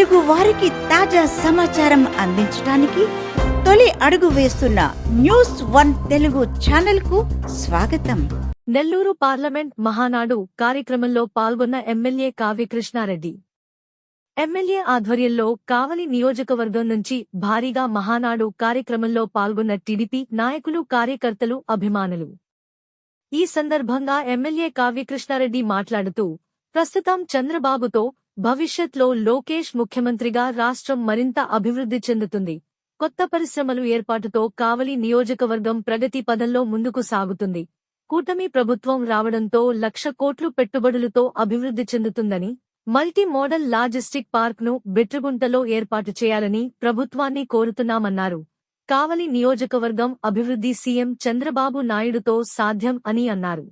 తెలుగు వారికి తాజా సమాచారం అందించడానికి తొలి అడుగు వేస్తున్న న్యూస్1 తెలుగు ఛానల్ కు స్వాగతం. నెల్లూరు పార్లమెంట్ మహానాడు కార్యక్రమంలో పాల్గొన్న ఎమ్మెల్యే కావ్య కృష్ణారెడ్డి. ఎమ్మెల్యే ఆధ్వర్యంలో కావలి నియోజకవర్గం నుంచి భారీగా మహానాడు కార్యక్రమంలో పాల్గొన్న టీడీపీ నాయకులు, కార్యకర్తలు, అభిమానులు. ఈ సందర్భంగా ఎమ్మెల్యే కావ్య కృష్ణారెడ్డి మాట్లాడుతూ, ప్రస్తుతం చంద్రబాబుతో, భవిష్యత్లో లోకేష్ ముఖ్యమంత్రిగా రాష్ట్రం మరింత అభివృద్ధి చెందుతుంది. కొత్త పరిశ్రమలు ఏర్పాటుతో కావలి నియోజకవర్గం ప్రగతి పదంలో ముందుకు సాగుతుంది. కూటమి ప్రభుత్వం రావడంతో 1,00,000 కోట్లు పెట్టుబడులతో అభివృద్ధి చెందుతుందని, మల్టీ మోడల్ లాజిస్టిక్ పార్క్ ను బెట్రగుంటలో ఏర్పాటు చేయాలని ప్రభుత్వాన్ని కోరుతున్నామన్నారు. కావలి నియోజకవర్గం అభివృద్ధి సీఎం చంద్రబాబు నాయుడుతో సాధ్యం అని అన్నారు.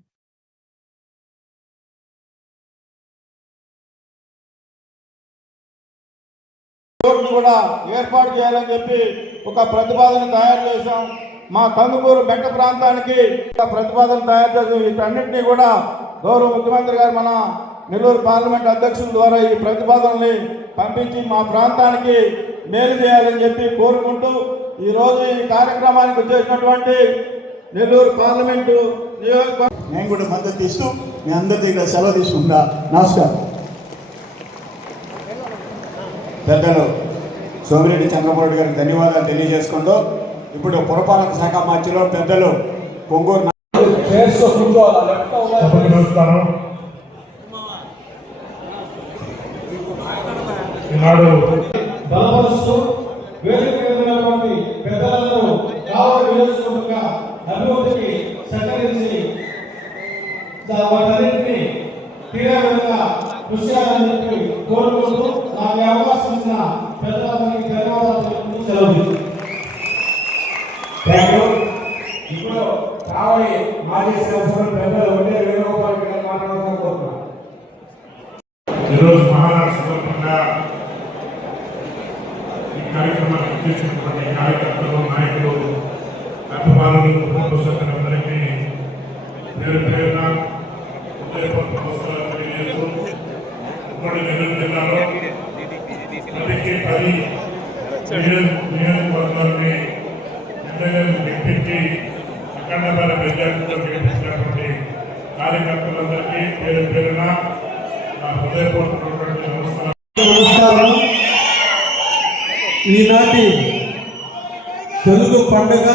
కూడా ఏర్పాటు చేయాలని చెప్పి ఒక ప్రతిపాదన తయారు చేశాం. మా కందుకూరు మెట్ట ప్రాంతానికి ప్రతిపాదన తయారు చేసాం. వీటన్నింటినీ కూడా గౌరవ ముఖ్యమంత్రి గారు మన నెల్లూరు పార్లమెంట్ అధ్యక్షుల ద్వారా ఈ ప్రతిపాదనని పంపించి మా ప్రాంతానికి మేలు చేయాలని చెప్పి కోరుకుంటూ ఈరోజు ఈ కార్యక్రమానికి వచ్చేసినటువంటి నెల్లూరు పార్లమెంటు నియోజకవర్గం నేను కూడా మద్దతు ఇస్తూ మీ అందరికీ సెలవు తీసుకుంటా. నమస్కారం. పెద్దలు సోమిరెడ్డి చంద్రబాబు గారికి ధన్యవాదాలు తెలియజేసుకుంటూ ఇప్పుడు పురపాలక శాఖ మంత్రిలో పెద్దలు పొంగూరు బలపరుస్తూ వేదికటువంటి పెద్దలందరూ కావలి నియోజకవర్గ అభివృద్ధికి సహకరించి వాటన్నింటినీ తీవ్రంగా కృషి చేయాలని చెప్పి కోరుకుంటూ నాకు అవకాశం ఇచ్చిన పెద్దలందరికీ ధన్యవాదాలు తెలుపుతూ సెలవు. ఇప్పుడు కావలి మాజీ శాసనసభ్యులు పెద్దలు ఉండే వేణుగోపాల్ గారు మాట్లాడుతున్నారు. ఈరోజు మహానాడు సందర్భంగా ఈ కార్యక్రమాన్ని చేసినటువంటి కార్యకర్తలు, నాయకులు, అభిమానులు, కుటుంబ సభ్యులందరికీ పేరు పేరున ఉమ్మడి నెల్లూరు జిల్లాలో ప్రతికి 10 నియోజకవర్గాలని ఎమ్మెల్యేలు వ్యక్తికి అఖండమైన మెజార్టీతో గెలిపించినటువంటి కార్యకర్తలందరికీ పేరు పేరున నా హృదయపూర్వకమైనటువంటి నమస్కారం. ఈనాటి తెలుగు పండుగ,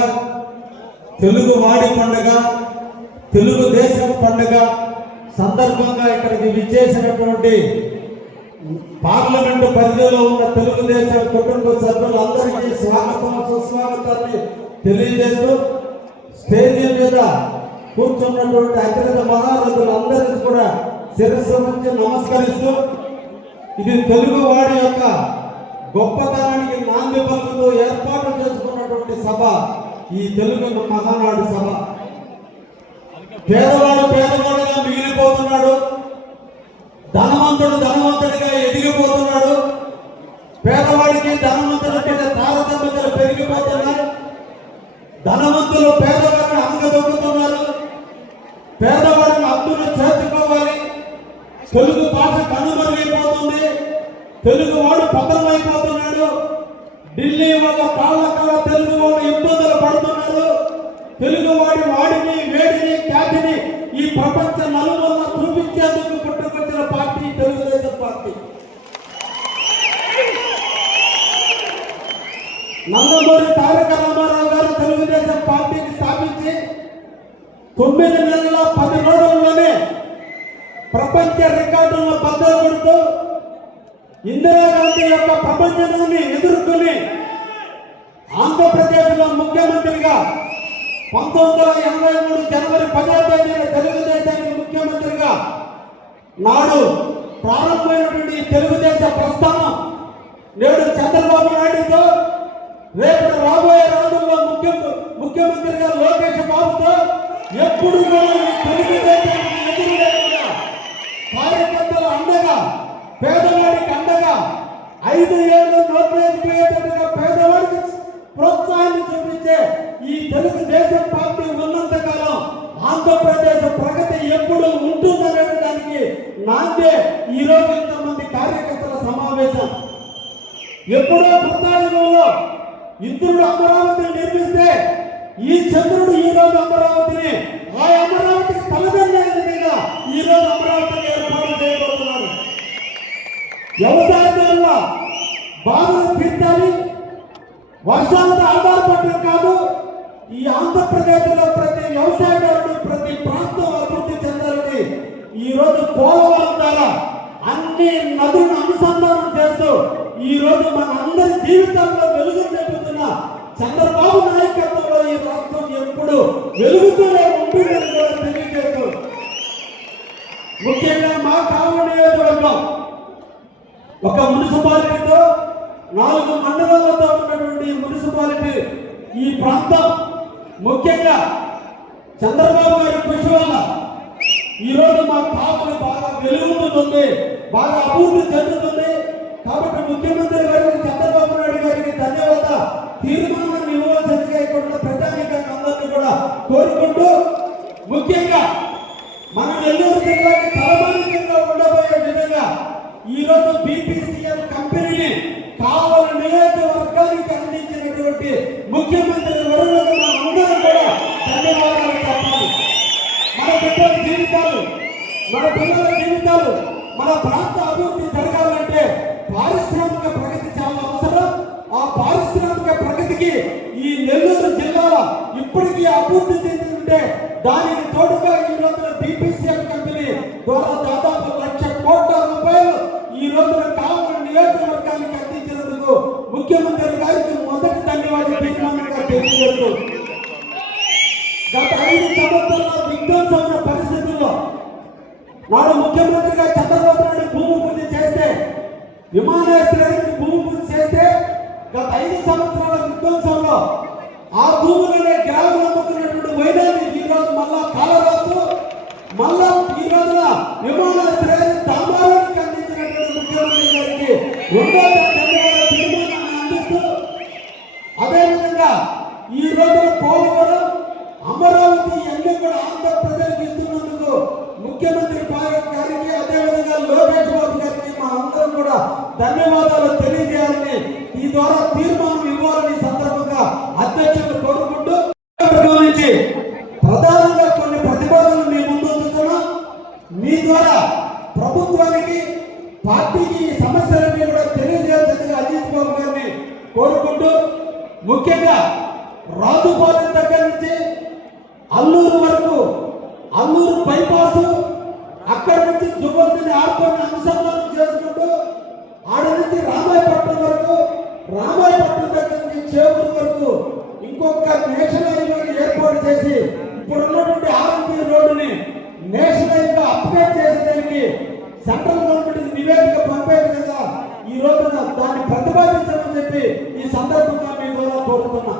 తెలుగు వాడి పండుగ, తెలుగుదేశం పండుగ సందర్భంగా ఇక్కడికి విచ్చేసినటువంటి పార్లమెంటు పరిధిలో ఉన్న తెలుగుదేశం కుటుంబ సభ్యులందరికీ స్వాగతం, సుస్వాగతాన్ని తెలియజేస్తూ స్టేజీ మీద కూర్చున్నటువంటి అగ్రత మహారథులందరికీ కూడా శిరస్సు నుంచి నమస్కరిస్తూ, ఇది తెలుగు వాడి యొక్క గొప్పతనానికి నాంది పలుకుతూ ఏర్పాటు చేసుకున్నటువంటి సభ ఈ తెలుగు మహానాడు సభ. పేదవాడు పేదవాడుగా మిగిలిపోతున్నాడు, ధనవంతుడు ధనవంతుడిగా ఎదిగిపోతున్నాడు. పేదవాడికి ధనవంతుడికి తారతమ్యాలు పెరిగిపోతున్నాయి. ధనవంతులు పేదవాడిని అణగదొక్కుతున్నారు. పేదవాడిని హక్కును చేర్చుకోవాలి. తెలుగు భాష కనుమరుగైపోతుంది. తెలుగువాడు పతనమైపోతున్నాడు. ఢిల్లీ వల్ల కాళ్ళ తెలుగువాడు ఇబ్బందులు పడుతున్నారు. తెలుగువాడి వాడిని, వేడిని, ఖ్యాతిని ఈ ప్రపంచ నలుమూల చూపించేందుకు పుట్టుకొచ్చిన పార్టీ తెలుగుదేశం పార్టీ. నందమూరి తారక రామారావు గారు తెలుగుదేశం పార్టీని స్థాపించి 9 నెలల 10 రోజుల్లోనే ప్రపంచ రికార్డులను బద్దలు కొడుతూ ఇందిరాగాంధీ యొక్క ప్రపంచాన్ని ఎదుర్కొని ఆంధ్రప్రదేశ్లో ముఖ్యమంత్రిగా 1983 జనవరి 10వ తేదీన తెలుగుదేశానికి ముఖ్యమంత్రిగా నాడు ప్రారంభమైనటువంటి తెలుగుదేశ ప్రస్థానం నేడు చంద్రబాబు నాయుడుతో, రేపు రాబోయే రోజుల్లో ముఖ్యమంత్రిగా లోకేష్ బాబుతో ఎప్పుడు కూడా తెలుగుదేశానికి ఎదురు లేకుండా కార్యకర్తల అండగా, పేదవాడికి అండగా 5 ఏళ్ళు నోట్లేకపోయేటట్టుగా పేదవాడికి ప్రోత్సాహాన్ని చూపించే ఈ తెలుగుదేశం పార్టీ ఉన్నంతకాలం ఆంధ్రప్రదేశ్ ప్రగతి ఎప్పుడు ఉంటుందనే దానికి నాందే ఈరోజు ఇంతమంది కార్యకర్తల సమావేశం. ఎప్పుడో కృతాయుగంలో ఇంద్రుడు అమరావతిని నిర్మిస్తే ఈ చంద్రుడు ఈ రోజు అమరావతిని ఆ అమరావతికి తలదన్నే విధంగా ఈ రోజు అమరావతిని ఏర్పాటు చేయబోతున్నారు. వ్యవసాయదారుల బాధలు తీర్చాలి, వర్షాలతో ఆధారపడడం కాదు. ఈ ఆంధ్రప్రదేశ్లో ప్రతి వ్యవసాయదారుడు ప్రతి ప్రాంతం అభివృద్ధి చెందాలని ఈ రోజు పోలవరం ద్వారా అన్ని నదులను అనుసంధానం చేస్తూ ఈ రోజు మన అందరి జీవితాల్లో వెలుగు నింపుతున్న చంద్రబాబు నాయకత్వంలో ఈ రాష్ట్రం ఎప్పుడు వెలుగుతూనే ఉంటుందని కూడా తెలియజేస్తూ, ముఖ్యంగా మా కావలి నియోజకవర్గం ఒక మున్సిపాలిటీతో 4 మండలాలతో ఉన్నటువంటి మున్సిపాలిటీ ఈ ప్రాంతం ముఖ్యంగా చంద్రబాబు గారి కృషి వల్ల ఈరోజు మా కాపులు బాగా వెలుగుతుంది, బాగా అభివృద్ధి చెందుతుంది. కాబట్టి ముఖ్యమంత్రి గారికి చంద్రబాబు నాయుడు గారికి ధన్యవాద తీర్మానం ఇవ్వాల్సిందిగా ఇక్కడ ప్రజానికాన్ని అందరినీ కూడా కోరుకుంటూ, ముఖ్యంగా మన నెల్లూరు జిల్లాకి తలమానికంగా ఉండబోయే విధంగా ఈరోజు BPCL కంపెనీని కావలి నియోజకవర్గానికి అందించినటువంటి ముఖ్యమంత్రి వర్యులకు అందరూ కూడా ధన్యవాదాలు చెప్పాలి. మన బిడ్డల జీవితాలు, మన పిల్లల జీవితాలు, మన ప్రాంత అభివృద్ధి జరగాలంటే పారిశ్రామిక ప్రగతి చాలా అవసరం. ఆ పారిశ్రామిక ప్రగతికి ఈ నెల్లూరు జిల్లాలో ఇప్పటికీ అభివృద్ధి చెంది ఉంటే దానికి తోడుగా ఈ రోజున BPCL కంపెనీ ద్వారా దాదాపు 1,00,000 కోట్ల రూపాయలు ఈ రోజున కావలి నియోజకవర్గానికి అందించినందుకు ముఖ్యమంత్రి గారికి మొదటి ధన్యవాదాలు తీర్మానంగా తెలియజేస్తూ, గత 5 సంవత్సరాల విధ్వంసమైన పరిస్థితుల్లో నాడు ముఖ్యమంత్రిగా చంద్రబాబు నాయుడు భూమి పూజ చేస్తే, విమానాశ్రయానికి భూమి పూజ చేస్తే గత 5 సంవత్సరాల విధ్వంసంలో ఆ భూములనే గ్రామాలు అమ్ముకున్నటువంటి వైద్యాన్ని ఈ రోజు మళ్ళా కాలరాస్తూ మళ్ళా ఈ రోజున విమానాశ్రయాన్ని దామారానికి అందించినటువంటి ముఖ్యమంత్రి గారికి రెండో ధన్యవాదాలు తీర్మానాన్ని అందిస్తూ, అదేవిధంగా ఈ రోజున పోలవరం అమరావతి అన్ని కూడా ఆంధ్ర ప్రజలకు ఇస్తున్నందుకు ముఖ్యమంత్రి గారికి అదేవిధంగా లోకేష్ బాబు గారికి మా అందరం కూడా ధన్యవాదాలు తెలియజేయాలని ఈ ద్వారా తీర్మానం ఇవ్వాలని సందర్భంగా అధ్యక్షులు కోరుకుంటూ, నుంచి ప్రధానంగా కొన్ని ప్రతిపాదనలు మీ ముందు ఉంచుతున్నాం. మీ ద్వారా ప్రభుత్వానికి పార్టీకి ఈ సమస్యలన్నీ కూడా తెలియజేయాల్సిందిగా అజిత్ బాబు గారిని కోరుకుంటూ, ముఖ్యంగా రాజుపాలెం దగ్గర నుంచి అల్లూరు వరకు అల్లూరు బైపాస్ అక్కడి నుంచి జువ్వల్ని ఆర్కొని అనుసంధానం చేసుకుంటూ ఆడ నుంచి రామాయపట్నం వరకు, రామాయపట్నం దగ్గర నుంచి చేవూరు వరకు ఇంకొక నేషనల్ హైవేని ఏర్పాటు చేసి ఇప్పుడు ఉన్నటువంటి RMP రోడ్డుని నేషనల్ హైవేగా అప్గ్రేడ్ చేసేదానికి సెంట్రల్ గవర్నమెంట్ నివేదిక పంపే విధంగా ఈ రోజున దాన్ని ప్రతిపాదించమని చెప్పి ఈ సందర్భంగా మీ ద్వారా కోరుతున్నా.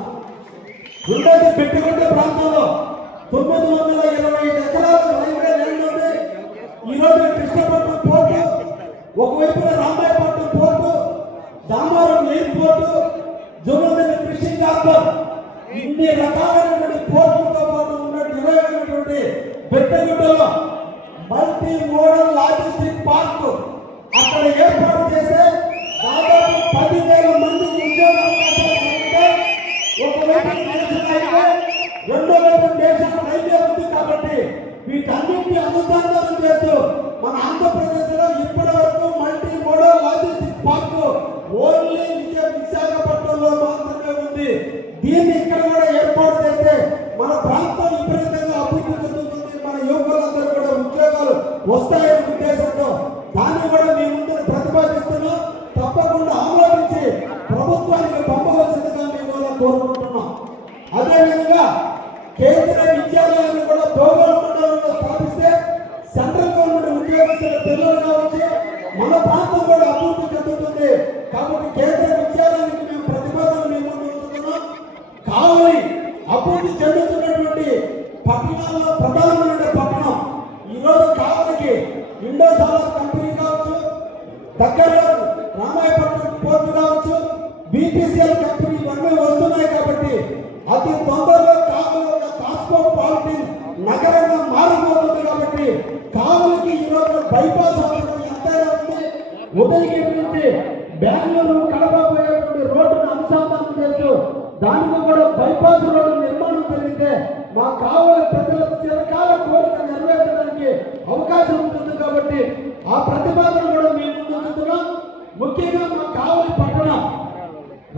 రెండోది బిడ్డగుంట ప్రాంతంలో 925 ఎకరాల రైల్వే ల్యాండ్ ఉంది. ఈ రోజు కృష్ణపట్నం పోర్టు, ఒకవైపున రామాయపట్నం పోర్టు, దామారం ఎయిర్పోర్టు, జోగులందరి ఫిషింగ్ హార్బర్, ఇన్ని రకాలైనటువంటి పోర్టులతో పాటు ఉన్నటువంటి బిడ్డగుంటలో మల్టీ మోడల్ లాజిస్టిక్ పార్క్ అక్కడ ఏర్పాటు చేస్తే దాదాపు 10,000 మందికి ఉద్యోగ అవకాశాలు ఉంటే, ఒకవైపు నేషనల్ హైవే, రెండో వైపు నేషనల్ రైల్వే ఉంది. కాబట్టి వీటన్నింటినీ అనుసంధానం చేస్తూ మన ఆంధ్రప్రదేశ్లో ఇప్పటి వరకు multi modal logistic park only విశాఖపట్నంలో మాత్రమే ఉంది. దీన్ని ఇక్కడ కూడా ఏర్పాటు చేస్తే మన ప్రాంతం విపరీతంగా అభివృద్ధి చెందుతుంది, మన యువకులందరూ కూడా ఉద్యోగాలు వస్తాయనే ఉద్దేశంతో దాన్ని కూడా మీ ముందు ప్రతిపాదిస్తున్నాం. తప్పకుండా ఆమోదించి ప్రభుత్వానికి పంపవలసిందిగా మేము కూడా కోరుకుంటున్నాం. అదేవిధంగా కేంద్ర విద్యాలయాన్ని కూడా భోగోళ మండలంలో స్థాపిస్తే సెంట్రల్ గవర్నమెంట్ ఉద్యోగస్తుల పిల్లలు కావచ్చు, మన ప్రాంతం కూడా అభివృద్ధి చెందుతుంది. కాబట్టి కేంద్ర విద్యాలయానికి మేము ప్రతిపాదనలు మీ ముందు ఉంచుతున్నాం. కావలి అభివృద్ధి చెందుతున్నటువంటి పట్టణాల్లో ప్రధానమైన పట్టణం. ఈరోజు కావలికి ఇండోసాలర్ కంపెనీ కావచ్చు, దగ్గరలో రామాయపట్నం పోర్టు కావచ్చు, BPCL కంపెనీ ఇవన్నీ వస్తున్నాయి. కాబట్టి అతి తొందరలో కావలి ఒక కాస్మోపాలిటన్ నగరంగా మారిపోతుంది. కాబట్టి కావలికి ఈరోజు బైపాస్ అవసరం ఎంతైనా ఉంది. ఉదయగిరి నుంచి బెంగళూరు, కడప పోయే మా కావలి ప్రజల చిరకాల కోరిక నెరవేర్చడానికి అవకాశం ఉంటుంది కాబట్టి ఆ ప్రతిపాదన కూడా మేము ముందుతున్నాం. ముఖ్యంగా మా కావలి పట్టణం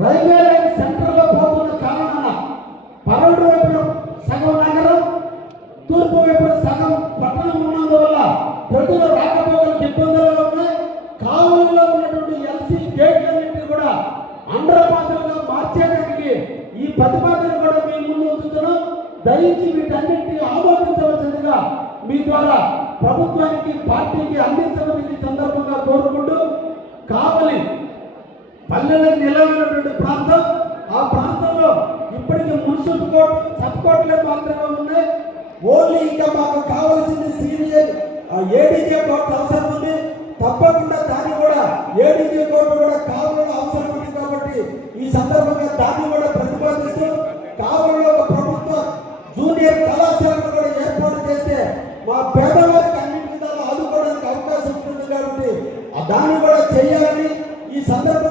రైల్వే లైన్ సెంటర్లో పోతున్న కారణాన పరవడు వైపున సగం నగరం, తూర్పు వైపున సగం పట్టణం ఉన్నందువల్ల ప్రజల రాకపోకలకు ఇబ్బందులుగా ఉన్నాయి. కావలిలో ఉన్నటువంటి ఎల్సీ గేట్లన్నింటినీ కూడా అండర్ పాసులుగా మార్చేయడానికి ఈ ప్రతిపాదన కూడా మేము ముందు ఉంచుతున్నాం. దయించి వీటన్నింటినీ ఆమోదించవలసిందిగా మీ ద్వారా ప్రభుత్వానికి, పార్టీకి అందించమని ఈ సందర్భంగా కోరుకుంటూ, కావలి పల్లెలకు నిలవైనటువంటి ప్రాంతం, ఆ ప్రాంతంలో ఇప్పటికీ మున్సిపల్ కోర్టు, సబ్ కోర్టులే మాత్రమే ఉన్నాయి. ఓన్లీ ఇంకా మాకు కావాల్సింది సీనియర్ ఏడీజే కోర్టు అవసరం ఉంది. తప్పకుండా దాన్ని కూడా ఏడీజే కోర్టు కూడా కావలిలో అవసరం ఉంది కాబట్టి ఈ సందర్భంగా దాన్ని కూడా ప్రతిపాదిస్తూ కావలిలో ఒక ప్రభుత్వ జూనియర్ కళాశాలను కూడా ఏర్పాటు చేస్తే మా పేదవారికి అన్ని విధాలు ఆదుకోవడానికి అవకాశం ఉంటుంది కాబట్టి దాన్ని కూడా చేయాలని ఈ సందర్భంగా